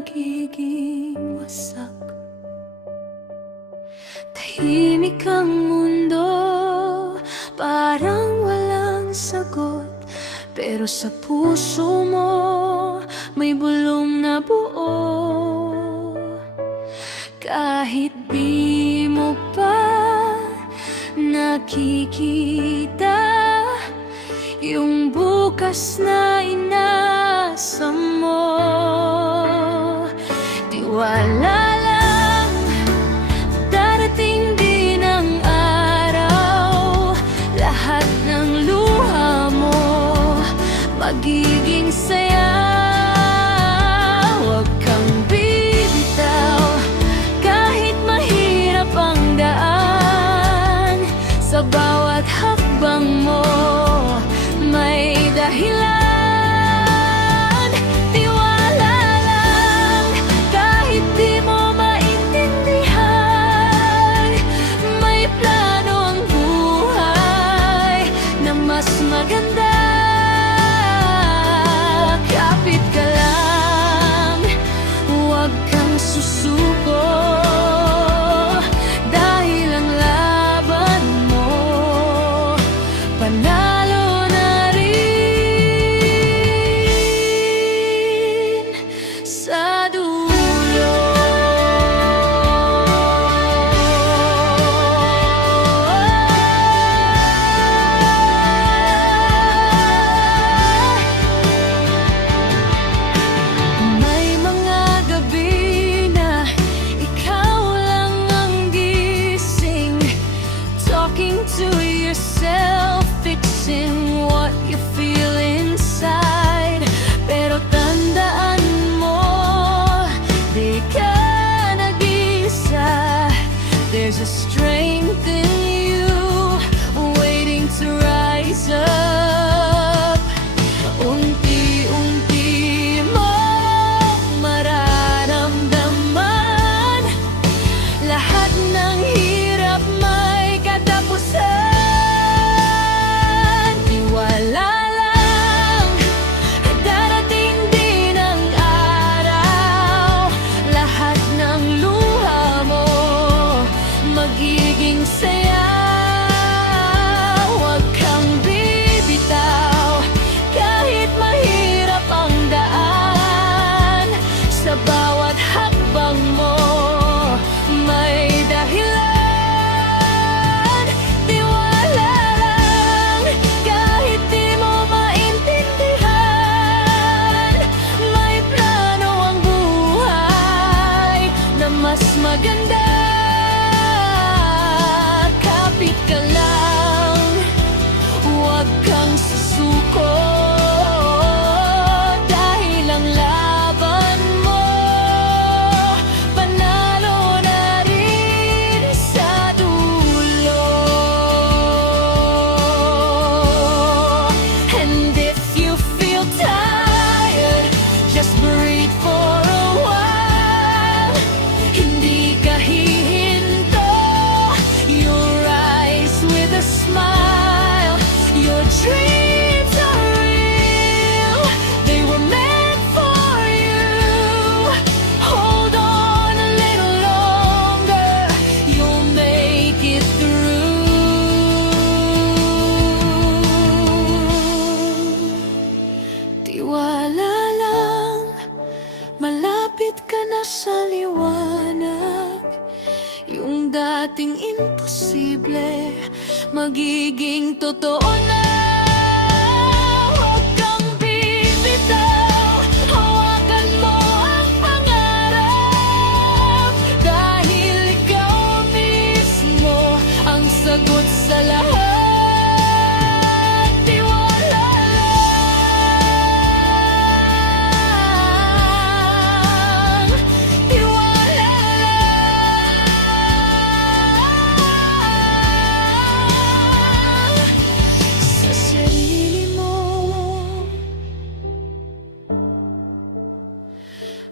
nagiging wasak. Tahimik ang mundo, parang walang sagot, pero sa puso mo may bulong na buo. Kahit di mo pa nakikita yung bukas na inasa mo, tiwala lang, darating din ang araw, lahat ng luha mo magiging saya. Huwag kang bibitaw kahit mahirap ang daan, sa bawat hakbang mo may dahilan. Tiwala lang kahit di mo maintindihan, may plano ang buhay na mas maganda. Kapit ka lang, huwag kang susuko, dahil ang laban mo panalo na rin sa dulo. May mga gabi na ikaw lang ang gising, talking to yourself, fixing what you feel inside. Pero tandaan mo, di ka nag-isa. There's a strength in you waiting to rise up. Unti-unti mo mararamdaman, lahat ng hirap may katapusan. Tiwala lang, darating din ang araw, lahat ng luha mo magiging saya. Huwag kang bibitaw kahit mahirap ang daan, sa bawat hakbang mo may dahilan. Tiwala lang kahit di mo maintindihan, may plano ang buhay na mas maganda. Kapit ka lang, huwag kang susuko, dahil ang laban mo panalo na rin sa dulo. And if you feel tired, just breathe for a while. Hindi ka hihinto, you'll rise with a smile. Your dreams are real, they were meant for you. Hold on a little longer, you'll make it through. Tiwala lang, malapit ka na sa liwanag. Yung dating imposible magiging totoo na. Huwag kang bibitaw, hawakan mo ang pangarap, dahil ikaw mismo ang sagot sa lahat. Tiwala lang, tiwala lang sa sarili mo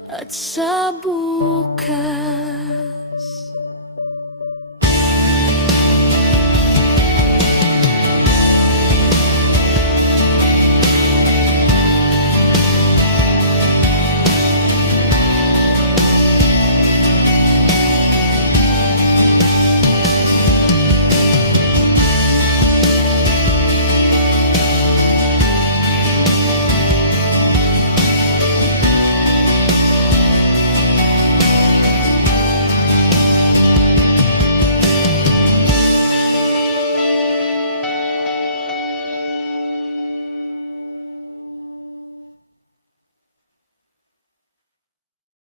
at sa bukas.